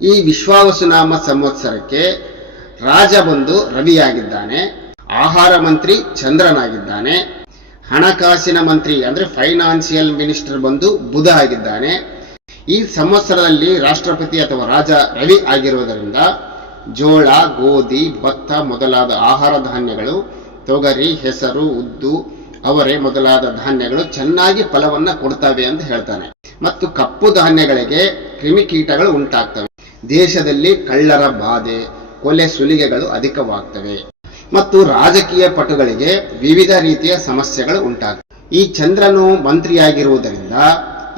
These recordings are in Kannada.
ಈ ವಿಶ್ವಾವಸುನಾಮ ಸಂವತ್ಸರಕ್ಕೆ ರಾಜ ಬಂದು ರವಿಯಾಗಿದ್ದಾನೆ. ಆಹಾರ ಮಂತ್ರಿ ಚಂದ್ರನಾಗಿದ್ದಾನೆ. ಹಣಕಾಸಿನ ಮಂತ್ರಿ ಅಂದ್ರೆ ಫೈನಾನ್ಸಿಯಲ್ ಮಿನಿಸ್ಟರ್ ಬಂದು ಬುಧ ಆಗಿದ್ದಾನೆ. ಈ ಸಂವತ್ಸರದಲ್ಲಿ ರಾಷ್ಟ್ರಪತಿ ಅಥವಾ ರಾಜ ರವಿ ಆಗಿರುವುದರಿಂದ ಜೋಳ, ಗೋಧಿ, ಭತ್ತ ಮೊದಲಾದ ಆಹಾರ ಧಾನ್ಯಗಳು, ತೊಗರಿ, ಹೆಸರು, ಉದ್ದು ಅವರೆ ಮೊದಲಾದ ಧಾನ್ಯಗಳು ಚೆನ್ನಾಗಿ ಫಲವನ್ನ ಕೊಡ್ತವೆ ಅಂತ ಹೇಳ್ತಾನೆ. ಮತ್ತು ಕಪ್ಪು ಧಾನ್ಯಗಳಿಗೆ ಕ್ರಿಮಿಕೀಟಗಳು ಉಂಟಾಗ್ತವೆ. ದೇಶದಲ್ಲಿ ಕಳ್ಳರ ಬಾಧೆ, ಕೊಲೆ ಸುಲಿಗೆಗಳು ಅಧಿಕವಾಗ್ತವೆ. ಮತ್ತು ರಾಜಕೀಯ ಪಟುಗಳಿಗೆ ವಿವಿಧ ರೀತಿಯ ಸಮಸ್ಯೆಗಳು ಉಂಟಾಗ್ತವೆ. ಈ ಚಂದ್ರನು ಮಂತ್ರಿಯಾಗಿರುವುದರಿಂದ,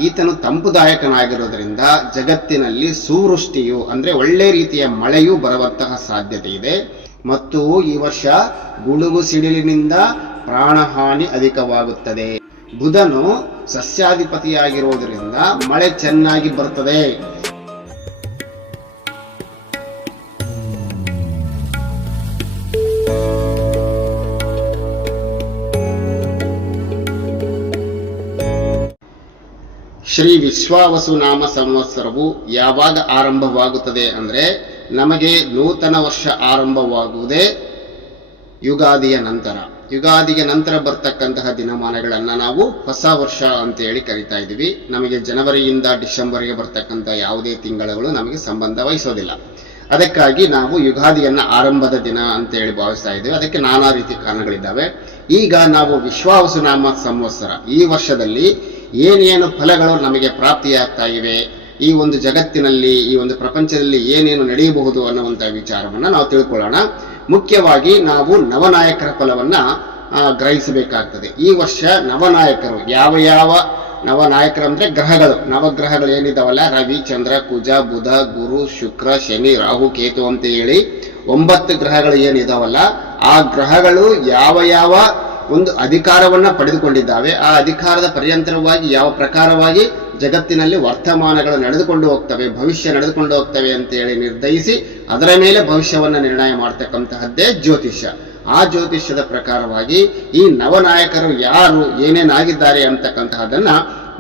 ಈತನು ತಂಪುದಾಯಕನಾಗಿರುವುದರಿಂದ ಜಗತ್ತಿನಲ್ಲಿ ಸುವೃಷ್ಟಿಯು, ಅಂದ್ರೆ ಒಳ್ಳೆ ರೀತಿಯ ಮಳೆಯೂ ಬರುವಂತಹ ಸಾಧ್ಯತೆ ಇದೆ. ಮತ್ತು ಈ ವರ್ಷ ಗುಡುಗು ಸಿಡಿಲಿನಿಂದ ಪ್ರಾಣಹಾನಿ ಅಧಿಕವಾಗುತ್ತದೆ. ಬುಧನು ಸಸ್ಯಾಧಿಪತಿಯಾಗಿರುವುದರಿಂದ ಮಳೆ ಚೆನ್ನಾಗಿ ಬರುತ್ತದೆ. ಶ್ರೀ ವಿಶ್ವಾವಸು ನಾಮ ಸಂವತ್ಸರವು ಯಾವಾಗ ಆರಂಭವಾಗುತ್ತದೆ ಅಂದರೆ ನಮಗೆ ನೂತನ ವರ್ಷ ಆರಂಭವಾಗುವುದೇ ಯುಗಾದಿಯ ನಂತರ. ಯುಗಾದಿಗೆ ನಂತರ ಬರ್ತಕ್ಕಂತಹ ದಿನಮಾನಗಳನ್ನು ನಾವು ಹೊಸ ವರ್ಷ ಅಂತ ಹೇಳಿ ಕರಿತಾ ಇದ್ದೀವಿ. ನಮಗೆ ಜನವರಿಯಿಂದ ಡಿಸೆಂಬರ್ಗೆ ಬರ್ತಕ್ಕಂಥ ಯಾವುದೇ ತಿಂಗಳುಗಳು ನಮಗೆ ಸಂಬಂಧ ವಹಿಸೋದಿಲ್ಲ. ಅದಕ್ಕಾಗಿ ನಾವು ಯುಗಾದಿಯನ್ನ ಆರಂಭದ ದಿನ ಅಂತ ಹೇಳಿ ಭಾವಿಸ್ತಾ ಇದ್ದೀವಿ. ಅದಕ್ಕೆ ನಾನಾ ರೀತಿ ಕಾರಣಗಳಿದ್ದಾವೆ. ಈಗ ನಾವು ವಿಶ್ವಾವಸುನಾಮ ಸಂವತ್ಸರ. ಈ ವರ್ಷದಲ್ಲಿ ಏನೇನು ಫಲಗಳು ನಮಗೆ ಪ್ರಾಪ್ತಿಯಾಗ್ತಾ ಇವೆ? ಈ ಒಂದು ಜಗತ್ತಿನಲ್ಲಿ, ಈ ಒಂದು ಪ್ರಪಂಚದಲ್ಲಿ ಏನೇನು ನಡೆಯಬಹುದು ಅನ್ನುವಂಥ ವಿಚಾರವನ್ನು ನಾವು ತಿಳ್ಕೊಳ್ಳೋಣ. ಮುಖ್ಯವಾಗಿ ನಾವು ನವನಾಯಕರ ಫಲವನ್ನು ಗ್ರಹಿಸಬೇಕಾಗ್ತದೆ. ಈ ವರ್ಷ ನವನಾಯಕರು ಯಾವ ಯಾವ ನವನಾಯಕರು ಅಂದರೆ ಗ್ರಹಗಳು. ನವಗ್ರಹಗಳು ಏನಿದಾವಲ್ಲ? ರವಿ, ಚಂದ್ರ, ಕುಜ, ಬುಧ, ಗುರು, ಶುಕ್ರ, ಶನಿ, ರಾಹು, ಕೇತು ಅಂತ ಹೇಳಿ ಒಂಬತ್ತು ಗ್ರಹಗಳು ಏನಿದಾವಲ್ಲ? ಆ ಗ್ರಹಗಳು ಯಾವ ಯಾವ ಒಂದು ಅಧಿಕಾರವನ್ನ ಪಡೆದುಕೊಂಡಿದ್ದಾವೆ. ಆ ಅಧಿಕಾರದ ಪರ್ಯಂತರವಾಗಿ ಯಾವ ಪ್ರಕಾರವಾಗಿ ಜಗತ್ತಿನಲ್ಲಿ ವರ್ತಮಾನಗಳು ನಡೆದುಕೊಂಡು ಹೋಗ್ತವೆ, ಭವಿಷ್ಯ ನಡೆದುಕೊಂಡು ಹೋಗ್ತವೆ ಅಂತ ಹೇಳಿ ನಿರ್ಧರಿಸಿ ಅದರ ಮೇಲೆ ಭವಿಷ್ಯವನ್ನ ನಿರ್ಣಯ ಮಾಡ್ತಕ್ಕಂತಹದ್ದೇ ಜ್ಯೋತಿಷ್ಯ. ಆ ಜ್ಯೋತಿಷ್ಯದ ಪ್ರಕಾರವಾಗಿ ಈ ನವನಾಯಕರು ಯಾರು ಏನೇನಾಗಿದ್ದಾರೆ ಅಂತಕ್ಕಂತಹದನ್ನ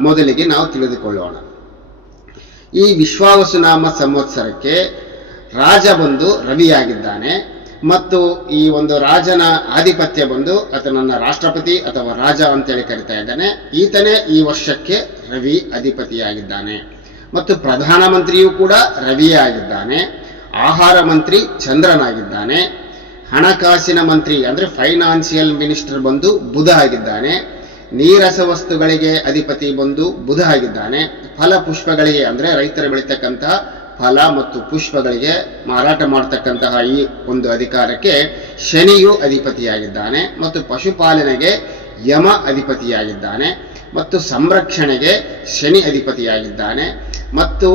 ಮೊದಲಿಗೆ ನಾವು ತಿಳಿದುಕೊಳ್ಳೋಣ. ಈ ವಿಶ್ವಾವಸುನಾಮ ಸಂವತ್ಸರಕ್ಕೆ ರಾಜ ಬಂದು ರವಿಯಾಗಿದ್ದಾನೆ. ಮತ್ತು ಈ ಒಂದು ರಾಜನ ಆಧಿಪತ್ಯ ಬಂದು ಆತನನ್ನ ರಾಷ್ಟ್ರಪತಿ ಅಥವಾ ರಾಜ ಅಂತೇಳಿ ಕರಿತಾ ಇದ್ದಾನೆ. ಈತನೇ ಈ ವರ್ಷಕ್ಕೆ ರವಿ ಅಧಿಪತಿಯಾಗಿದ್ದಾನೆ. ಮತ್ತು ಪ್ರಧಾನಮಂತ್ರಿಯೂ ಕೂಡ ರವಿಯೇ ಆಗಿದ್ದಾನೆ. ಆಹಾರ ಮಂತ್ರಿ ಚಂದ್ರನಾಗಿದ್ದಾನೆ. ಹಣಕಾಸಿನ ಮಂತ್ರಿ ಅಂದ್ರೆ ಫೈನಾನ್ಸಿಯಲ್ ಮಿನಿಸ್ಟರ್ ಬಂದು ಬುಧ ಆಗಿದ್ದಾನೆ. ನೀರಸ ವಸ್ತುಗಳಿಗೆ ಅಧಿಪತಿ ಬಂದು ಬುಧ ಆಗಿದ್ದಾನೆ. ಫಲ ಪುಷ್ಪಗಳಿಗೆ ಅಂದ್ರೆ ರೈತರು ಬೆಳೀತಕ್ಕಂತಹ ಫಲ ಮತ್ತು ಪುಷ್ಪಗಳಿಗೆ ಮಾರಾಟ ಮಾಡತಕ್ಕಂತಹ ಈ ಒಂದು ಅಧಿಕಾರಕ್ಕೆ ಶನಿಯು ಅಧಿಪತಿಯಾಗಿದ್ದಾನೆ ಮತ್ತು ಪಶುಪಾಲನೆಗೆ ಯಮ ಅಧಿಪತಿಯಾಗಿದ್ದಾನೆ ಮತ್ತು ಸಂರಕ್ಷಣೆಗೆ ಶನಿ ಅಧಿಪತಿಯಾಗಿದ್ದಾನೆ ಮತ್ತು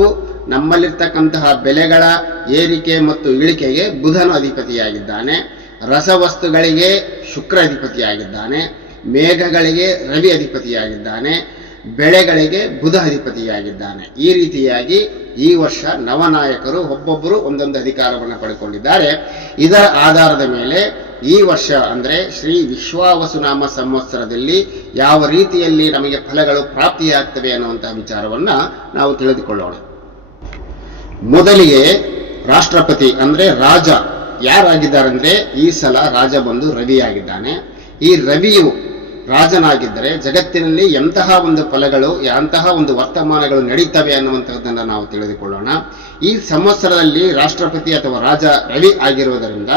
ನಮ್ಮಲ್ಲಿರ್ತಕ್ಕಂತಹ ಬೆಲೆಗಳ ಏರಿಕೆ ಮತ್ತು ಇಳಿಕೆಗೆ ಬುಧನು ಅಧಿಪತಿಯಾಗಿದ್ದಾನೆ. ರಸವಸ್ತುಗಳಿಗೆ ಶುಕ್ರ ಅಧಿಪತಿಯಾಗಿದ್ದಾನೆ. ಮೇಘಗಳಿಗೆ ರವಿ ಅಧಿಪತಿಯಾಗಿದ್ದಾನೆ. ಬೆಳೆಗಳಿಗೆ ಬುಧ ಅಧಿಪತಿಯಾಗಿದ್ದಾನೆ ಈ ರೀತಿಯಾಗಿ ಈ ವರ್ಷ ನವನಾಯಕರು ಒಬ್ಬೊಬ್ಬರು ಒಂದೊಂದು ಅಧಿಕಾರವನ್ನು ಪಡೆದುಕೊಂಡಿದ್ದಾರೆ ಇದರ ಆಧಾರದ ಮೇಲೆ ಈ ವರ್ಷ ಅಂದರೆ ಶ್ರೀ ವಿಶ್ವಾವಸುನಾಮ ಸಂವತ್ಸರದಲ್ಲಿ ಯಾವ ರೀತಿಯಲ್ಲಿ ನಮಗೆ ಫಲಗಳು ಪ್ರಾಪ್ತಿಯಾಗ್ತವೆ ಅನ್ನುವಂತಹ ವಿಚಾರವನ್ನು ನಾವು ತಿಳಿದುಕೊಳ್ಳೋಣ. ಮೊದಲಿಗೆ ರಾಷ್ಟ್ರಪತಿ ಅಂದರೆ ರಾಜ ಯಾರಾಗಿದ್ದಾರೆ ಅಂದರೆ ಈ ಸಲ ರಾಜ ಬಂದು ರವಿಯಾಗಿದ್ದಾನೆ. ಈ ರವಿಯು ರಾಜನಾಗಿದ್ದರೆ ಜಗತ್ತಿನಲ್ಲಿ ಎಂತಹ ಒಂದು ಫಲಗಳು ಎಂತಹ ಒಂದು ವರ್ತಮಾನಗಳು ನಡೀತವೆ ಅನ್ನುವಂಥದ್ದನ್ನು ನಾವು ತಿಳಿದುಕೊಳ್ಳೋಣ. ಈ ಸಂವತ್ಸರದಲ್ಲಿ ರಾಷ್ಟ್ರಪತಿ ಅಥವಾ ರಾಜ ರವಿ ಆಗಿರುವುದರಿಂದ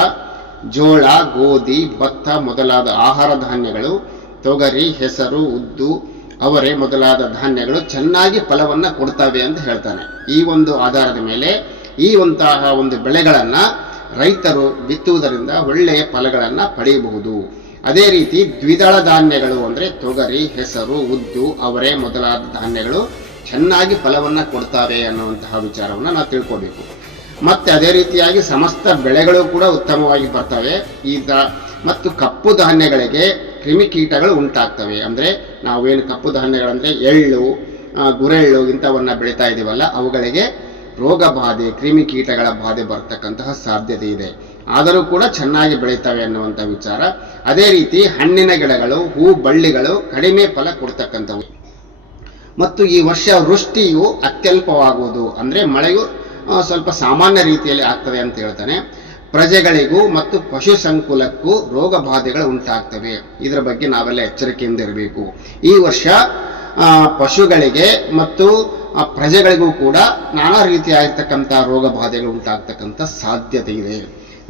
ಜೋಳ, ಗೋಧಿ, ಭತ್ತ ಮೊದಲಾದ ಆಹಾರ ಧಾನ್ಯಗಳು, ತೊಗರಿ, ಹೆಸರು, ಉದ್ದು, ಅವರೆ ಮೊದಲಾದ ಧಾನ್ಯಗಳು ಚೆನ್ನಾಗಿ ಫಲವನ್ನು ಕೊಡ್ತವೆ ಅಂತ ಹೇಳ್ತಾನೆ. ಈ ಒಂದು ಆಧಾರದ ಮೇಲೆ ಈ ಒಂತಹ ಒಂದು ಬೆಳೆಗಳನ್ನು ರೈತರು ಬಿತ್ತುವುದರಿಂದ ಒಳ್ಳೆಯ ಫಲಗಳನ್ನು ಪಡೆಯಬಹುದು. ಅದೇ ರೀತಿ ದ್ವಿದಳ ಧಾನ್ಯಗಳು ಅಂದರೆ ತೊಗರಿ, ಹೆಸರು, ಉದ್ದು ಅವರೆ ಮೊದಲಾದ ಧಾನ್ಯಗಳು ಚೆನ್ನಾಗಿ ಫಲವನ್ನು ಕೊಡ್ತಾವೆ ಅನ್ನುವಂತಹ ವಿಚಾರವನ್ನು ನಾವು ತಿಳ್ಕೋಬೇಕು. ಮತ್ತೆ ಅದೇ ರೀತಿಯಾಗಿ ಸಮಸ್ತ ಬೆಳೆಗಳು ಕೂಡ ಉತ್ತಮವಾಗಿ ಬರ್ತವೆ. ಈ ಮತ್ತು ಕಪ್ಪು ಧಾನ್ಯಗಳಿಗೆ ಕ್ರಿಮಿಕೀಟಗಳು ಉಂಟಾಗ್ತವೆ. ಅಂದರೆ ನಾವೇನು ಕಪ್ಪು ಧಾನ್ಯಗಳಂದರೆ ಎಳ್ಳು ಗುರೆಳ್ಳು ಇಂಥವನ್ನು ಬೆಳೀತಾ ಇದ್ದೀವಲ್ಲ ಅವುಗಳಿಗೆ ರೋಗ ಬಾಧೆ ಕ್ರಿಮಿಕೀಟಗಳ ಬಾಧೆ ಬರ್ತಕ್ಕಂತಹ ಸಾಧ್ಯತೆ ಇದೆ. ಆದರೂ ಕೂಡ ಚೆನ್ನಾಗಿ ಬೆಳೀತವೆ ಅನ್ನುವಂಥ ವಿಚಾರ. ಅದೇ ರೀತಿ ಹಣ್ಣಿನ ಗಿಡಗಳು, ಹೂ ಬಳ್ಳಿಗಳು ಕಡಿಮೆ ಫಲ ಕೊಡ್ತಕ್ಕಂಥವು. ಮತ್ತು ಈ ವರ್ಷ ವೃಷ್ಟಿಯು ಅತ್ಯಲ್ಪವಾಗುವುದು ಅಂದರೆ ಮಳೆಯು ಸ್ವಲ್ಪ ಸಾಮಾನ್ಯ ರೀತಿಯಲ್ಲಿ ಆಗ್ತದೆ ಅಂತ ಹೇಳ್ತಾನೆ. ಪ್ರಜೆಗಳಿಗೂ ಮತ್ತು ಪಶು ಸಂಕುಲಕ್ಕೂ ರೋಗ ಬಾಧೆಗಳು ಉಂಟಾಗ್ತವೆ. ಇದರ ಬಗ್ಗೆ ನಾವೆಲ್ಲ ಎಚ್ಚರಿಕೆಯಿಂದ ಇರಬೇಕು. ಈ ವರ್ಷ ಪಶುಗಳಿಗೆ ಮತ್ತು ಆ, ಪ್ರಜೆಗಳಿಗೂ ಕೂಡ ನಾನಾ ರೀತಿಯಾಗಿರ್ತಕ್ಕಂಥ ರೋಗ ಬಾಧೆಗಳು ಉಂಟಾಗ್ತಕ್ಕಂಥ ಸಾಧ್ಯತೆ ಇದೆ.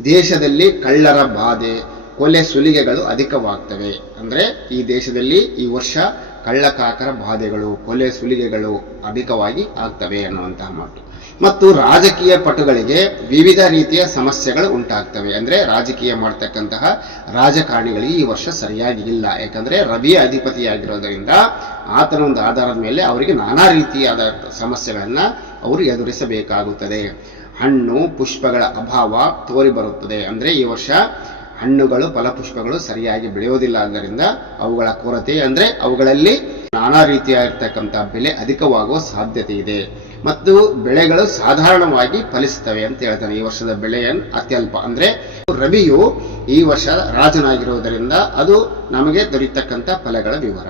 ದೇಶದಲ್ಲಿ ಕಳ್ಳರ ಬಾಧೆ ಕೊಲೆ ಸುಲಿಗೆಗಳು ಅಧಿಕವಾಗ್ತವೆ. ಅಂದರೆ ಈ ದೇಶದಲ್ಲಿ ಈ ವರ್ಷ ಕಳ್ಳಕಾಕರ ಬಾಧೆಗಳು ಕೊಲೆ ಸುಲಿಗೆಗಳು ಅಧಿಕವಾಗಿ ಆಗ್ತವೆ ಅನ್ನುವಂತಹ ಮಾತು. ಮತ್ತು ರಾಜಕೀಯ ಪಟುಗಳಿಗೆ ವಿವಿಧ ರೀತಿಯ ಸಮಸ್ಯೆಗಳು ಉಂಟಾಗ್ತವೆ. ಅಂದ್ರೆ ರಾಜಕೀಯ ಮಾಡ್ತಕ್ಕಂತಹ ರಾಜಕಾರಣಿಗಳಿಗೆ ಈ ವರ್ಷ ಸರಿಯಾಗಿ ಇಲ್ಲ. ಯಾಕಂದ್ರೆ ರವಿ ಅಧಿಪತಿಯಾಗಿರೋದರಿಂದ ಆತನ ಒಂದು ಆಧಾರದ ಮೇಲೆ ಅವರಿಗೆ ನಾನಾ ರೀತಿಯಾದ ಸಮಸ್ಯೆಗಳನ್ನು ಅವರು ಎದುರಿಸಬೇಕಾಗುತ್ತದೆ. ಹಣ್ಣು, ಪುಷ್ಪಗಳ ಅಭಾವ ತೋರಿ ಬರುತ್ತದೆ. ಅಂದ್ರೆ ಈ ವರ್ಷ ಹಣ್ಣುಗಳು, ಫಲಪುಷ್ಪಗಳು ಸರಿಯಾಗಿ ಬೆಳೆಯೋದಿಲ್ಲ. ಆದ್ದರಿಂದ ಅವುಗಳ ಕೊರತೆ ಅಂದ್ರೆ ಅವುಗಳಲ್ಲಿ ನಾನಾ ರೀತಿಯಾಗಿರ್ತಕ್ಕಂಥ ಬೆಲೆ ಅಧಿಕವಾಗುವ ಸಾಧ್ಯತೆ ಇದೆ. ಮತ್ತು ಬೆಳೆಗಳು ಸಾಧಾರಣವಾಗಿ ಫಲಿಸುತ್ತವೆ ಅಂತ ಹೇಳ್ತಾನೆ ಈ ವರ್ಷದ ಬೆಳೆಯನ್ನು ಅತ್ಯಲ್ಪ. ಅಂದ್ರೆ ರವಿಯು ಈ ವರ್ಷ ರಾಜನಾಗಿರುವುದರಿಂದ ಅದು ನಮಗೆ ದೊರೆಯತಕ್ಕಂಥ ಫಲಗಳ ವಿವರ.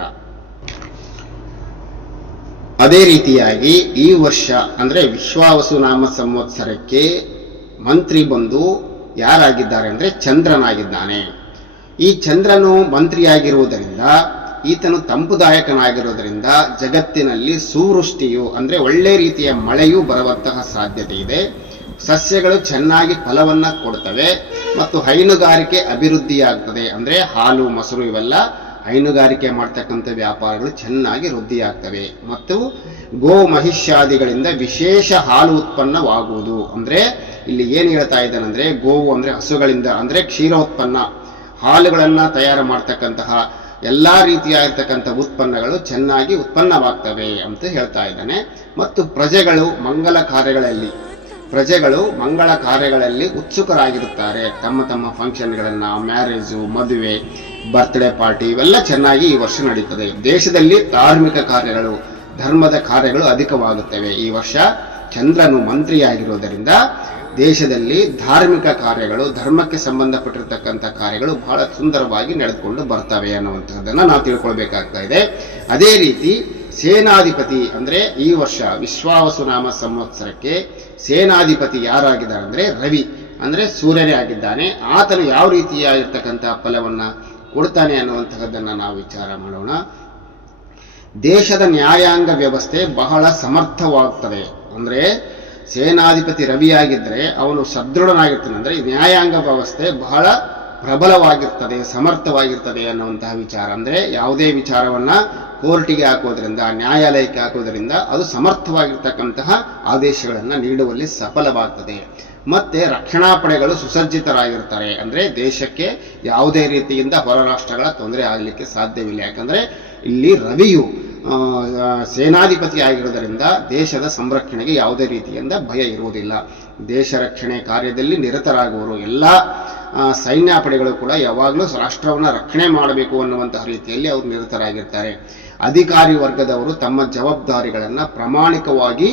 ಅದೇ ರೀತಿಯಾಗಿ ಈ ವರ್ಷ ಅಂದ್ರೆ ವಿಶ್ವಾವಸು ನಾಮ ಸಂವತ್ಸರಕ್ಕೆ ಮಂತ್ರಿ ಬಂದು ಯಾರಾಗಿದ್ದಾರೆ ಅಂದ್ರೆ ಚಂದ್ರನಾಗಿದ್ದಾನೆ. ಈ ಚಂದ್ರನು ಮಂತ್ರಿಯಾಗಿರುವುದರಿಂದ ಈತನು ತಂಪುದಾಯಕನಾಗಿರೋದ್ರಿಂದ ಜಗತ್ತಿನಲ್ಲಿ ಸುವೃಷ್ಟಿಯು, ಅಂದರೆ ಒಳ್ಳೆ ರೀತಿಯ ಮಳೆಯೂ ಬರುವಂತಹ ಸಾಧ್ಯತೆ ಇದೆ. ಸಸ್ಯಗಳು ಚೆನ್ನಾಗಿ ಫಲವನ್ನು ಕೊಡ್ತವೆ ಮತ್ತು ಹೈನುಗಾರಿಕೆ ಅಭಿವೃದ್ಧಿಯಾಗ್ತದೆ. ಅಂದರೆ ಹಾಲು, ಮೊಸರು ಇವೆಲ್ಲ ಹೈನುಗಾರಿಕೆ ಮಾಡ್ತಕ್ಕಂಥ ವ್ಯಾಪಾರಗಳು ಚೆನ್ನಾಗಿ ವೃದ್ಧಿಯಾಗ್ತವೆ. ಮತ್ತು ಗೋ ಮಹಿಷ್ಯಾದಿಗಳಿಂದ ವಿಶೇಷ ಹಾಲು ಉತ್ಪನ್ನವಾಗುವುದು. ಅಂದರೆ ಇಲ್ಲಿ ಏನು ಹೇಳ್ತಾ ಇದ್ದಾನಂದ್ರೆ ಗೋವು ಅಂದರೆ ಹಸುಗಳಿಂದ ಅಂದರೆ ಕ್ಷೀರೋತ್ಪನ್ನ ಹಾಲುಗಳನ್ನು ತಯಾರು ಮಾಡ್ತಕ್ಕಂತಹ ಎಲ್ಲಾ ರೀತಿಯಾಗಿರ್ತಕ್ಕಂಥ ಉತ್ಪನ್ನಗಳು ಚೆನ್ನಾಗಿ ಉತ್ಪನ್ನವಾಗ್ತವೆ ಅಂತ ಹೇಳ್ತಾ ಇದ್ದಾನೆ. ಮತ್ತು ಪ್ರಜೆಗಳು ಮಂಗಲ ಕಾರ್ಯಗಳಲ್ಲಿ, ಪ್ರಜೆಗಳು ಮಂಗಳ ಕಾರ್ಯಗಳಲ್ಲಿ ಉತ್ಸುಕರಾಗಿರುತ್ತಾರೆ. ತಮ್ಮ ತಮ್ಮ ಫಂಕ್ಷನ್ಗಳನ್ನು ಮ್ಯಾರೇಜು ಮದುವೆ ಬರ್ತ್ಡೇ ಪಾರ್ಟಿ ಇವೆಲ್ಲ ಚೆನ್ನಾಗಿ ಈ ವರ್ಷ ನಡೀತದೆ. ದೇಶದಲ್ಲಿ ಧಾರ್ಮಿಕ ಕಾರ್ಯಗಳು, ಧರ್ಮದ ಕಾರ್ಯಗಳು ಅಧಿಕವಾಗುತ್ತವೆ. ಈ ವರ್ಷ ಚಂದ್ರನು ಮಂತ್ರಿಯಾಗಿರುವುದರಿಂದ ದೇಶದಲ್ಲಿ ಧಾರ್ಮಿಕ ಕಾರ್ಯಗಳು, ಧರ್ಮಕ್ಕೆ ಸಂಬಂಧಪಟ್ಟಿರ್ತಕ್ಕಂಥ ಕಾರ್ಯಗಳು ಬಹಳ ಸುಂದರವಾಗಿ ನಡೆದುಕೊಂಡು ಬರ್ತವೆ ಅನ್ನುವಂಥದ್ದನ್ನು ನಾವು ತಿಳ್ಕೊಳ್ಬೇಕಾಗ್ತಾ ಇದೆ. ಅದೇ ರೀತಿ ಸೇನಾಧಿಪತಿ ಅಂದರೆ ಈ ವರ್ಷ ವಿಶ್ವಾವಸುನಾಮ ಸಂವತ್ಸರಕ್ಕೆ ಸೇನಾಧಿಪತಿ ಯಾರಾಗಿದ್ದಾರೆ ಅಂದರೆ ರವಿ ಅಂದರೆ ಸೂರ್ಯನೇ ಆಗಿದ್ದಾನೆ. ಆತನು ಯಾವ ರೀತಿಯಾಗಿರ್ತಕ್ಕಂಥ ಫಲವನ್ನು ಕೊಡ್ತಾನೆ ಅನ್ನುವಂಥದ್ದನ್ನು ನಾವು ವಿಚಾರ ಮಾಡೋಣ. ದೇಶದ ನ್ಯಾಯಾಂಗ ವ್ಯವಸ್ಥೆ ಬಹಳ ಸಮರ್ಥವಾಗ್ತದೆ ಅಂದ್ರೆ ಸೇನಾಧಿಪತಿ ರವಿಯಾಗಿದ್ದರೆ ಅವನು ಸದೃಢನಾಗಿರ್ತಾನೆ ಅಂದ್ರೆ ನ್ಯಾಯಾಂಗ ವ್ಯವಸ್ಥೆ ಬಹಳ ಪ್ರಬಲವಾಗಿರ್ತದೆ, ಸಮರ್ಥವಾಗಿರ್ತದೆ ಅನ್ನುವಂತಹ ವಿಚಾರ. ಅಂದರೆ ಯಾವುದೇ ವಿಚಾರವನ್ನು ಕೋರ್ಟಿಗೆ ಹಾಕೋದ್ರಿಂದ ನ್ಯಾಯಾಲಯಕ್ಕೆ ಹಾಕೋದ್ರಿಂದ ಅದು ಸಮರ್ಥವಾಗಿರ್ತಕ್ಕಂತಹ ಆದೇಶಗಳನ್ನು ನೀಡುವಲ್ಲಿ ಸಫಲವಾಗ್ತದೆ. ಮತ್ತೆ ರಕ್ಷಣಾ ಪಡೆಗಳು ಸುಸಜ್ಜಿತರಾಗಿರ್ತಾರೆ. ಅಂದರೆ ದೇಶಕ್ಕೆ ಯಾವುದೇ ರೀತಿಯಿಂದ ಹೊರ ರಾಷ್ಟ್ರಗಳ ತೊಂದರೆ ಆಗಲಿಕ್ಕೆ ಸಾಧ್ಯವಿಲ್ಲ. ಯಾಕಂದರೆ ಇಲ್ಲಿ ರವಿಯು ಸೇನಾಧಿಪತಿ ಆಗಿರೋದರಿಂದ ದೇಶದ ಸಂರಕ್ಷಣೆಗೆ ಯಾವುದೇ ರೀತಿಯಿಂದ ಭಯ ಇರುವುದಿಲ್ಲ. ದೇಶ ರಕ್ಷಣೆ ಕಾರ್ಯದಲ್ಲಿ ನಿರತರಾಗುವರು. ಎಲ್ಲ ಸೈನ್ಯ ಪಡೆಗಳು ಕೂಡ ಯಾವಾಗಲೂ ರಾಷ್ಟ್ರವನ್ನು ರಕ್ಷಣೆ ಮಾಡಬೇಕು ಅನ್ನುವಂತಹ ರೀತಿಯಲ್ಲಿ ಅವರು ನಿರತರಾಗಿರ್ತಾರೆ. ಅಧಿಕಾರಿ ವರ್ಗದವರು ತಮ್ಮ ಜವಾಬ್ದಾರಿಗಳನ್ನು ಪ್ರಾಮಾಣಿಕವಾಗಿ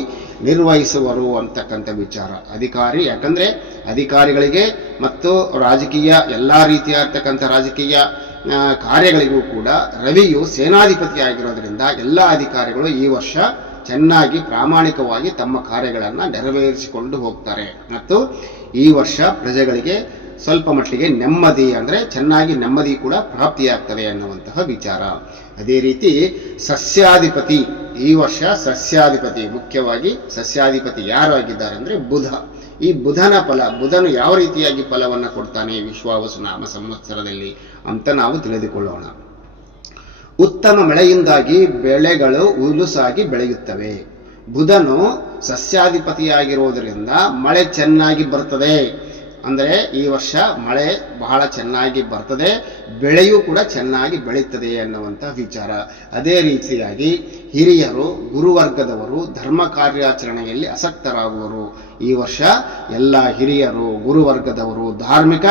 ನಿರ್ವಹಿಸುವರು ಅಂತಕ್ಕಂಥ ವಿಚಾರ. ಅಧಿಕಾರಿ, ಯಾಕಂದರೆ ಅಧಿಕಾರಿಗಳಿಗೆ ಮತ್ತು ರಾಜಕೀಯ, ಎಲ್ಲ ರೀತಿಯಾಗಿರ್ತಕ್ಕಂಥ ರಾಜಕೀಯ ಕಾರ್ಯಗಳಿಗೂ ಕೂಡ ರವಿಯು ಸೇನಾಧಿಪತಿ ಆಗಿರೋದ್ರಿಂದ ಎಲ್ಲ ಅಧಿಕಾರಿಗಳು ಈ ವರ್ಷ ಚೆನ್ನಾಗಿ ಪ್ರಾಮಾಣಿಕವಾಗಿ ತಮ್ಮ ಕಾರ್ಯಗಳನ್ನು ನೆರವೇರಿಸಿಕೊಂಡು ಹೋಗ್ತಾರೆ. ಮತ್ತು ಈ ವರ್ಷ ಪ್ರಜೆಗಳಿಗೆ ಸ್ವಲ್ಪ ಮಟ್ಟಿಗೆ ನೆಮ್ಮದಿ ಅಂದರೆ ಚೆನ್ನಾಗಿ ನೆಮ್ಮದಿ ಕೂಡ ಪ್ರಾಪ್ತಿಯಾಗ್ತವೆ ಅನ್ನುವಂತಹ ವಿಚಾರ. ಅದೇ ರೀತಿ ಸಸ್ಯಾಧಿಪತಿ, ಈ ವರ್ಷ ಸಸ್ಯಾಧಿಪತಿ, ಮುಖ್ಯವಾಗಿ ಸಸ್ಯಾಧಿಪತಿ ಯಾರು ಆಗಿದ್ದಾರೆ ಅಂದರೆ ಬುಧ. ಈ ಬುಧನ ಫಲ, ಬುಧನು ಯಾವ ರೀತಿಯಾಗಿ ಫಲವನ್ನು ಕೊಡ್ತಾನೆ ವಿಶ್ವಾವಸು ನಾಮ ಸಂವತ್ಸರದಲ್ಲಿ ಅಂತ ನಾವು ತಿಳಿದುಕೊಳ್ಳೋಣ. ಉತ್ತಮ ಮಳೆಯಿಂದಾಗಿ ಬೆಳೆಗಳು ಉಲುಸಾಗಿ ಬೆಳೆಯುತ್ತವೆ. ಬುಧನು ಸಸ್ಯಾಧಿಪತಿಯಾಗಿರುವುದರಿಂದ ಮಳೆ ಚೆನ್ನಾಗಿ ಬರ್ತದೆ. ಅಂದರೆ ಈ ವರ್ಷ ಮಳೆ ಬಹಳ ಚೆನ್ನಾಗಿ ಬರ್ತದೆ. ಬೆಳೆಯೂ ಕೂಡ ಚೆನ್ನಾಗಿ ಬೆಳೀತದೆ ಅನ್ನುವಂಥ ವಿಚಾರ. ಅದೇ ರೀತಿಯಾಗಿ ಹಿರಿಯರು, ಗುರುವರ್ಗದವರು, ಧರ್ಮ ಕಾರ್ಯಾಚರಣೆಯಲ್ಲಿ ಆಸಕ್ತರಾಗುವರು. ಈ ವರ್ಷ ಎಲ್ಲ ಹಿರಿಯರು, ಗುರುವರ್ಗದವರು, ಧಾರ್ಮಿಕ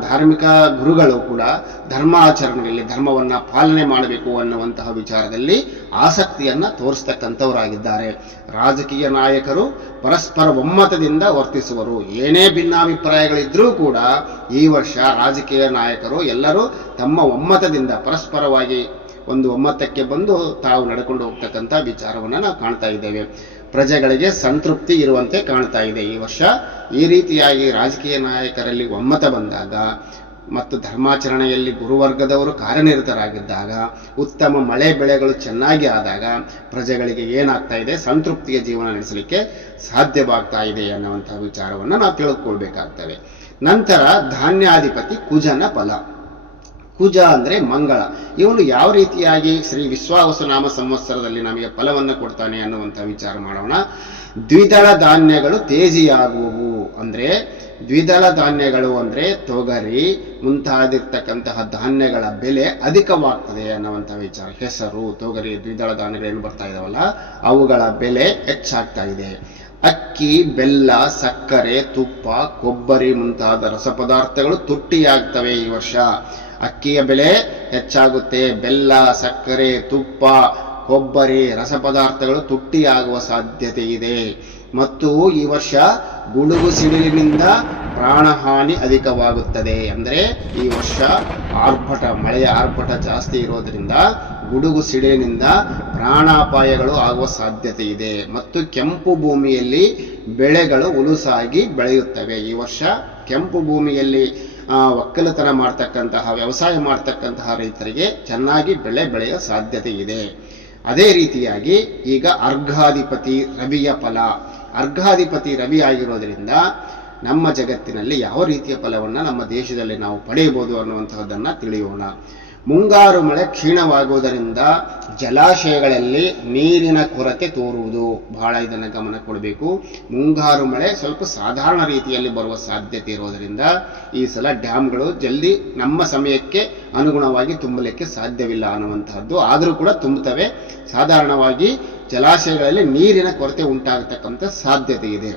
ಧಾರ್ಮಿಕ ಗುರುಗಳು ಕೂಡ ಧರ್ಮಾಚರಣೆಯಲ್ಲಿ ಧರ್ಮವನ್ನು ಪಾಲನೆ ಮಾಡಬೇಕು ಅನ್ನುವಂತಹ ವಿಚಾರದಲ್ಲಿ ಆಸಕ್ತಿಯನ್ನು ತೋರಿಸ್ತಕ್ಕಂಥವರಾಗಿದ್ದಾರೆ. ರಾಜಕೀಯ ನಾಯಕರು ಪರಸ್ಪರ ಒಮ್ಮತದಿಂದ ವರ್ತಿಸುವರು. ಏನೇ ಭಿನ್ನಾಭಿಪ್ರಾಯಗಳಿದ್ದರೂ ಕೂಡ ಈ ವರ್ಷ ರಾಜಕೀಯ ನಾಯಕರು ಎಲ್ಲರೂ ತಮ್ಮ ಒಮ್ಮತದಿಂದ ಪರಸ್ಪರವಾಗಿ ಒಂದು ಒಮ್ಮತಕ್ಕೆ ಬಂದು ತಾವು ನಡ್ಕೊಂಡು ಹೋಗ್ತಕ್ಕಂಥ ವಿಚಾರವನ್ನು ನಾವು ಕಾಣ್ತಾ ಇದ್ದೇವೆ. ಪ್ರಜೆಗಳಿಗೆ ಸಂತೃಪ್ತಿ ಇರುವಂತೆ ಕಾಣ್ತಾ ಇದೆ ಈ ವರ್ಷ. ಈ ರೀತಿಯಾಗಿ ರಾಜಕೀಯ ನಾಯಕರಲ್ಲಿ ಒಮ್ಮತ ಬಂದಾಗ ಮತ್ತು ಧರ್ಮಾಚರಣೆಯಲ್ಲಿ ಗುರುವರ್ಗದವರು ಕಾರ್ಯನಿರತರಾಗಿದ್ದಾಗ, ಉತ್ತಮ ಮಳೆ ಬೆಳೆಗಳು ಚೆನ್ನಾಗಿ ಆದಾಗ ಪ್ರಜೆಗಳಿಗೆ ಏನಾಗ್ತಾ ಇದೆ? ಸಂತೃಪ್ತಿಯ ಜೀವನ ನಡೆಸಲಿಕ್ಕೆ ಸಾಧ್ಯವಾಗ್ತಾ ಇದೆ ಅನ್ನುವಂಥ ವಿಚಾರವನ್ನು ನಾವು ತಿಳ್ಕೊಳ್ಬೇಕಾಗ್ತವೆ. ನಂತರ ಧಾನ್ಯಾಧಿಪತಿ ಕುಜನ ಫಲ. ಕುಜ ಅಂದರೆ ಮಂಗಳ. ಇವನು ಯಾವ ರೀತಿಯಾಗಿ ಶ್ರೀ ವಿಶ್ವಾವಸುನಾಮ ಸಂವತ್ಸರದಲ್ಲಿ ನಮಗೆ ಫಲವನ್ನು ಕೊಡ್ತಾನೆ ಅನ್ನುವಂಥ ವಿಚಾರ ಮಾಡೋಣ. ದ್ವಿದಳ ಧಾನ್ಯಗಳು ತೇಜಿಯಾಗುವು ಅಂದರೆ ದ್ವಿದಳ ಧಾನ್ಯಗಳು ಅಂದರೆ ತೊಗರಿ ಮುಂತಾದಿರ್ತಕ್ಕಂತಹ ಧಾನ್ಯಗಳ ಬೆಲೆ ಅಧಿಕವಾಗ್ತದೆ ಅನ್ನುವಂಥ ವಿಚಾರ. ಹೆಸರು, ತೊಗರಿ, ದ್ವಿದಳ ಧಾನ್ಯಗಳೇನು ಬರ್ತಾ ಇದಾವಲ್ಲ? ಅವುಗಳ ಬೆಲೆ ಹೆಚ್ಚಾಗ್ತಾ ಇದೆ. ಅಕ್ಕಿ, ಬೆಲ್ಲ, ಸಕ್ಕರೆ, ತುಪ್ಪ, ಕೊಬ್ಬರಿ ಮುಂತಾದ ರಸಪದಾರ್ಥಗಳು ತುಟ್ಟಿಯಾಗ್ತವೆ ಈ ವರ್ಷ. ಅಕ್ಕಿಯ ಬೆಲೆ ಹೆಚ್ಚಾಗುತ್ತೆ. ಬೆಲ್ಲ, ಸಕ್ಕರೆ, ತುಪ್ಪ, ಕೊಬ್ಬರಿ ರಸಪದಾರ್ಥಗಳು ತುಟ್ಟಿಯಾಗುವ ಸಾಧ್ಯತೆ ಇದೆ. ಮತ್ತು ಈ ವರ್ಷ ಗುಡುಗು ಸಿಡಿಲಿನಿಂದ ಪ್ರಾಣಹಾನಿ ಅಧಿಕವಾಗುತ್ತದೆ. ಅಂದರೆ ಈ ವರ್ಷ ಆರ್ಭಟ, ಮಳೆಯ ಆರ್ಭಟ ಜಾಸ್ತಿ ಇರೋದ್ರಿಂದ ಗುಡುಗು ಸಿಡಿಲಿನಿಂದ ಪ್ರಾಣಾಪಾಯಗಳು ಆಗುವ ಸಾಧ್ಯತೆ ಇದೆ ಮತ್ತು ಕೆಂಪು ಭೂಮಿಯಲ್ಲಿ ಬೆಳೆಗಳು ಉಲುಸಾಗಿ ಬೆಳೆಯುತ್ತವೆ. ಈ ವರ್ಷ ಕೆಂಪು ಭೂಮಿಯಲ್ಲಿ ಒಕ್ಕಲುತನ ಮಾಡ್ತಕ್ಕಂತಹ, ವ್ಯವಸಾಯ ಮಾಡ್ತಕ್ಕಂತಹ ರೈತರಿಗೆ ಚೆನ್ನಾಗಿ ಬೆಳೆ ಬೆಳೆಯುವ ಸಾಧ್ಯತೆ ಇದೆ ಅದೇ ರೀತಿಯಾಗಿ ಈಗ ಅರ್ಘಾಧಿಪತಿ ರವಿಯ ಫಲ. ಅರ್ಘಾಧಿಪತಿ ರವಿ ಆಗಿರೋದ್ರಿಂದ ನಮ್ಮ ಜಗತ್ತಿನಲ್ಲಿ ಯಾವ ರೀತಿಯ ಫಲವನ್ನು ನಮ್ಮ ದೇಶದಲ್ಲಿ ನಾವು ಪಡೆಯಬಹುದು ಅನ್ನುವಂತಹದ್ದನ್ನ ತಿಳಿಯೋಣ. ಮುಂಗಾರು ಮಳೆ ಕ್ಷೀಣವಾಗುವುದರಿಂದ ಜಲಾಶಯಗಳಲ್ಲಿ ನೀರಿನ ಕೊರತೆ ತೋರುವುದು. ಬಹಳ ಇದನ್ನು ಗಮನ ಕೊಡಬೇಕು. ಮುಂಗಾರು ಮಳೆ ಸ್ವಲ್ಪ ಸಾಧಾರಣ ರೀತಿಯಲ್ಲಿ ಬರುವ ಸಾಧ್ಯತೆ ಇರೋದರಿಂದ ಈ ಸಲ ಡ್ಯಾಮ್ಗಳು ಜಲ್ದಿ ನಮ್ಮ ಸಮಯಕ್ಕೆ ಅನುಗುಣವಾಗಿ ತುಂಬಲಿಕ್ಕೆ ಸಾಧ್ಯವಿಲ್ಲ ಅನ್ನುವಂತಹದ್ದು ಆದರೂ ಕೂಡ ತುಂಬುತ್ತವೆ. ಸಾಧಾರಣವಾಗಿ ಜಲಾಶಯಗಳಲ್ಲಿ ನೀರಿನ ಕೊರತೆ ಉಂಟಾಗತಕ್ಕಂಥ ಸಾಧ್ಯತೆ ಇದೆ.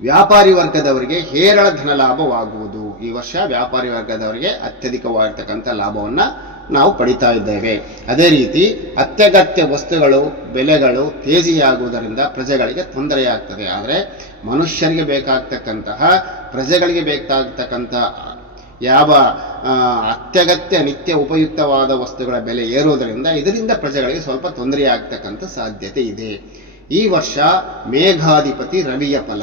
ವ್ಯಾಪಾರಿ ವರ್ಗದವರಿಗೆ ಹೇರಳ ಧನ ಲಾಭವಾಗುವುದು ಈ ವರ್ಷ ವ್ಯಾಪಾರಿ ವರ್ಗದವರಿಗೆ ಅತ್ಯಧಿಕವಾಗಿರ್ತಕ್ಕಂಥ ಲಾಭವನ್ನು ನಾವು ಪಡಿತಾ ಇದ್ದೇವೆ. ಅದೇ ರೀತಿ ಅತ್ಯಗತ್ಯ ವಸ್ತುಗಳು, ಬೆಲೆಗಳು ತೇಜಿಯಾಗುವುದರಿಂದ ಪ್ರಜೆಗಳಿಗೆ ತೊಂದರೆಯಾಗ್ತದೆ ಆದರೆ ಮನುಷ್ಯರಿಗೆ ಬೇಕಾಗ್ತಕ್ಕಂತಹ, ಪ್ರಜೆಗಳಿಗೆ ಬೇಕಾಗ್ತಕ್ಕಂಥ ಯಾವ ಅತ್ಯಗತ್ಯ ನಿತ್ಯ ಉಪಯುಕ್ತವಾದ ವಸ್ತುಗಳ ಬೆಲೆ ಏರುವುದರಿಂದ ಇದರಿಂದ ಪ್ರಜೆಗಳಿಗೆ ಸ್ವಲ್ಪ ತೊಂದರೆಯಾಗ್ತಕ್ಕಂಥ ಸಾಧ್ಯತೆ ಇದೆ. ಈ ವರ್ಷ ಮೇಘಾಧಿಪತಿ ರವಿಯ ಫಲ.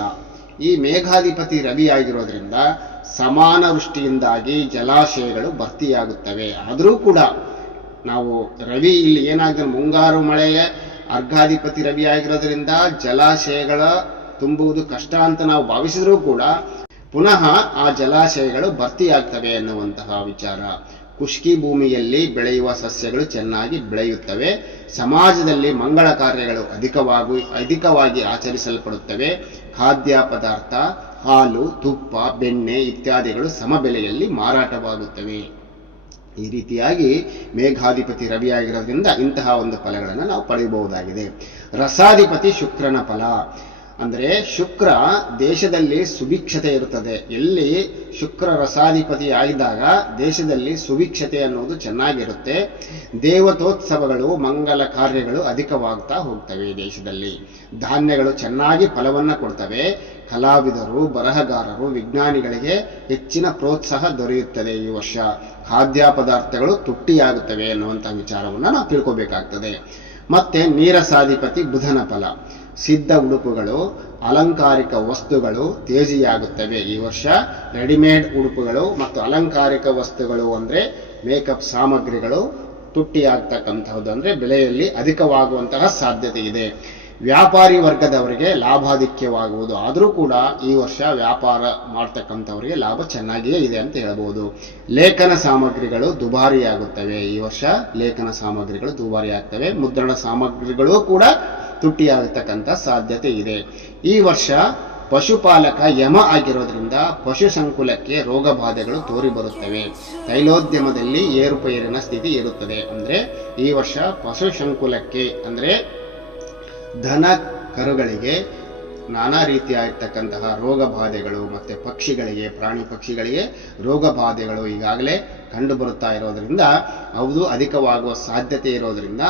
ಈ ಮೇಘಾಧಿಪತಿ ರವಿ ಆಗಿರೋದ್ರಿಂದ ಸಮಾನ ವೃಷ್ಟಿಯಿಂದಾಗಿ ಜಲಾಶಯಗಳು ಭರ್ತಿಯಾಗುತ್ತವೆ. ಆದರೂ ಕೂಡ ನಾವು ರವಿ ಇಲ್ಲಿ ಏನಾಗಿದೆ ಮುಂಗಾರು ಮಳೆಯ ಅರ್ಘಾಧಿಪತಿ ರವಿ ಆಗಿರೋದ್ರಿಂದ ಜಲಾಶಯಗಳ ತುಂಬುವುದು ಕಷ್ಟ ಅಂತ ನಾವು ಭಾವಿಸಿದ್ರೂ ಕೂಡ ಪುನಃ ಆ ಜಲಾಶಯಗಳು ಭರ್ತಿಯಾಗ್ತವೆ ಎನ್ನುವಂತಹ ವಿಚಾರ. ಕುಷ್ಕಿ ಭೂಮಿಯಲ್ಲಿ ಬೆಳೆಯುವ ಸಸ್ಯಗಳು ಚೆನ್ನಾಗಿ ಬೆಳೆಯುತ್ತವೆ. ಸಮಾಜದಲ್ಲಿ ಮಂಗಳ ಕಾರ್ಯಗಳು ಅಧಿಕವಾಗಿ ಅಧಿಕವಾಗಿ ಆಚರಿಸಲ್ಪಡುತ್ತವೆ. ಖಾದ್ಯ ಪದಾರ್ಥ, ಹಾಲು, ತುಪ್ಪ, ಬೆಣ್ಣೆ ಇತ್ಯಾದಿಗಳು ಸಮಬೆಲೆಯಲ್ಲಿ ಮಾರಾಟವಾಗುತ್ತವೆ. ಈ ರೀತಿಯಾಗಿ ಮೇಘಾಧಿಪತಿ ರವಿಯಾಗಿರೋದ್ರಿಂದ ಇಂತಹ ಒಂದು ಫಲಗಳನ್ನು ನಾವು ಪಡೆಯಬಹುದಾಗಿದೆ. ರಸಾಧಿಪತಿ ಶುಕ್ರನ ಫಲ. ಅಂದರೆ ಶುಕ್ರ ದೇಶದಲ್ಲಿ ಸುಭಿಕ್ಷತೆ ಇರುತ್ತದೆ. ಎಲ್ಲಿ ಶುಕ್ರ ರಸಾಧಿಪತಿ ಆಗಿದ್ದಾಗ ದೇಶದಲ್ಲಿ ಸುಭಿಕ್ಷತೆ ಅನ್ನೋದು ಚೆನ್ನಾಗಿರುತ್ತೆ. ದೇವತೋತ್ಸವಗಳು, ಮಂಗಲ ಕಾರ್ಯಗಳು ಅಧಿಕವಾಗ್ತಾ ಹೋಗ್ತವೆ ದೇಶದಲ್ಲಿ. ಧಾನ್ಯಗಳು ಚೆನ್ನಾಗಿ ಫಲವನ್ನು ಕೊಡ್ತವೆ. ಕಲಾವಿದರು, ಬರಹಗಾರರು, ವಿಜ್ಞಾನಿಗಳಿಗೆ ಹೆಚ್ಚಿನ ಪ್ರೋತ್ಸಾಹ ದೊರೆಯುತ್ತದೆ ಈ ವರ್ಷ. ಖಾದ್ಯ ಪದಾರ್ಥಗಳು ತುಟ್ಟಿಯಾಗುತ್ತವೆ ಅನ್ನುವಂಥ ವಿಚಾರವನ್ನು ನಾವು ತಿಳ್ಕೋಬೇಕಾಗ್ತದೆ. ಮತ್ತೆ ನೀರಸಾಧಿಪತಿ ಬುಧನ ಫಲ. ಸಿದ್ಧ ಉಡುಪುಗಳು, ಅಲಂಕಾರಿಕ ವಸ್ತುಗಳು ತೇಜಿಯಾಗುತ್ತವೆ. ಈ ವರ್ಷ ರೆಡಿಮೇಡ್ ಉಡುಪುಗಳು ಮತ್ತು ಅಲಂಕಾರಿಕ ವಸ್ತುಗಳು ಅಂದ್ರೆ ಮೇಕಪ್ ಸಾಮಗ್ರಿಗಳು ತುಟ್ಟಿಯಾಗ್ತಕ್ಕಂತಹದ್ದು ಅಂದ್ರೆ ಬೆಲೆಯಲ್ಲಿ ಅಧಿಕವಾಗುವಂತಹ ಸಾಧ್ಯತೆ ಇದೆ. ವ್ಯಾಪಾರಿ ವರ್ಗದವರಿಗೆ ಲಾಭಾಧಿಕ್ಯವಾಗುವುದು. ಆದರೂ ಕೂಡ ಈ ವರ್ಷ ವ್ಯಾಪಾರ ಮಾಡ್ತಕ್ಕಂಥವರಿಗೆ ಲಾಭ ಚೆನ್ನಾಗಿಯೇ ಇದೆ ಅಂತ ಹೇಳ್ಬೋದು. ಲೇಖನ ಸಾಮಗ್ರಿಗಳು ದುಬಾರಿಯಾಗುತ್ತವೆ. ಈ ವರ್ಷ ಲೇಖನ ಸಾಮಗ್ರಿಗಳು ದುಬಾರಿ ಆಗ್ತವೆ ಮುದ್ರಣ ಸಾಮಗ್ರಿಗಳು ಕೂಡ ತುಟ್ಟಿಯಾಗತಕ್ಕಂಥ ಸಾಧ್ಯತೆ ಇದೆ. ಈ ವರ್ಷ ಪಶುಪಾಲಕ ಯಮ ಆಗಿರೋದ್ರಿಂದ ಪಶು ಸಂಕುಲಕ್ಕೆ ರೋಗ ಬಾಧೆಗಳು ತೋರಿ ಬರುತ್ತವೆ. ತೈಲೋದ್ಯಮದಲ್ಲಿ ಏರುಪೇರಿನ ಸ್ಥಿತಿ ಇರುತ್ತದೆ. ಅಂದ್ರೆ ಈ ವರ್ಷ ಪಶು ಸಂಕುಲಕ್ಕೆ ಅಂದ್ರೆ ದನ ಕರುಗಳಿಗೆ ನಾನಾ ರೀತಿಯಾಗಿರ್ತಕ್ಕಂತಹ ರೋಗ ಬಾಧೆಗಳು ಮತ್ತೆ ಪಕ್ಷಿಗಳಿಗೆ, ಪ್ರಾಣಿ ಪಕ್ಷಿಗಳಿಗೆ ರೋಗ ಬಾಧೆಗಳು ಈಗಾಗಲೇ ಕಂಡು ಬರುತ್ತಾ ಇರೋದ್ರಿಂದ ಅವು ಅಧಿಕವಾಗುವ ಸಾಧ್ಯತೆ ಇರೋದ್ರಿಂದ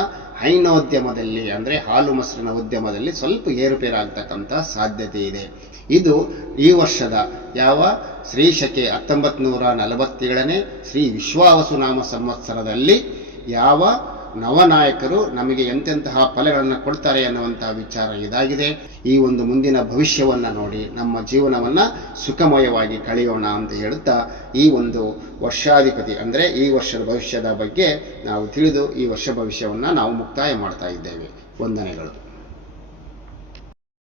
ಹೈನೋದ್ಯಮದಲ್ಲಿ ಅಂದರೆ ಹಾಲು ಮೊಸರಿನ ಉದ್ಯಮದಲ್ಲಿ ಸ್ವಲ್ಪ ಏರುಪೇರಾಗ್ತಕ್ಕಂಥ ಸಾಧ್ಯತೆ ಇದೆ. ಇದು ಈ ವರ್ಷದ ಯಾವ? ಶ್ರೀ ಶಕೆ ಹತ್ತೊಂಬತ್ತು ನೂರ ನಲವತ್ತೇಳನೇ ಶ್ರೀ ವಿಶ್ವಾವಸುನಾಮ ಸಂವತ್ಸರದಲ್ಲಿ ಯಾವ ನವನಾಯಕರು ನಮಗೆ ಎಂತೆಂತಹ ಫಲಗಳನ್ನು ಕೊಡ್ತಾರೆ ಅನ್ನುವಂತಹ ವಿಚಾರ ಇದಾಗಿದೆ. ಈ ಒಂದು ಮುಂದಿನ ಭವಿಷ್ಯವನ್ನು ನೋಡಿ, ನಮ್ಮ ಜೀವನವನ್ನು ಸುಖಮಯವಾಗಿ ಕಳೆಯೋಣ ಅಂತ ಹೇಳುತ್ತಾ, ಈ ಒಂದು ವರ್ಷಾಧಿಪತಿ ಅಂದರೆ ಈ ವರ್ಷದ ಭವಿಷ್ಯದ ಬಗ್ಗೆ ನಾವು ತಿಳಿದು ಈ ವರ್ಷ ಭವಿಷ್ಯವನ್ನು ನಾವು ಮುಕ್ತಾಯ ಮಾಡ್ತಾ ಇದ್ದೇವೆ. ವಂದನೆಗಳು.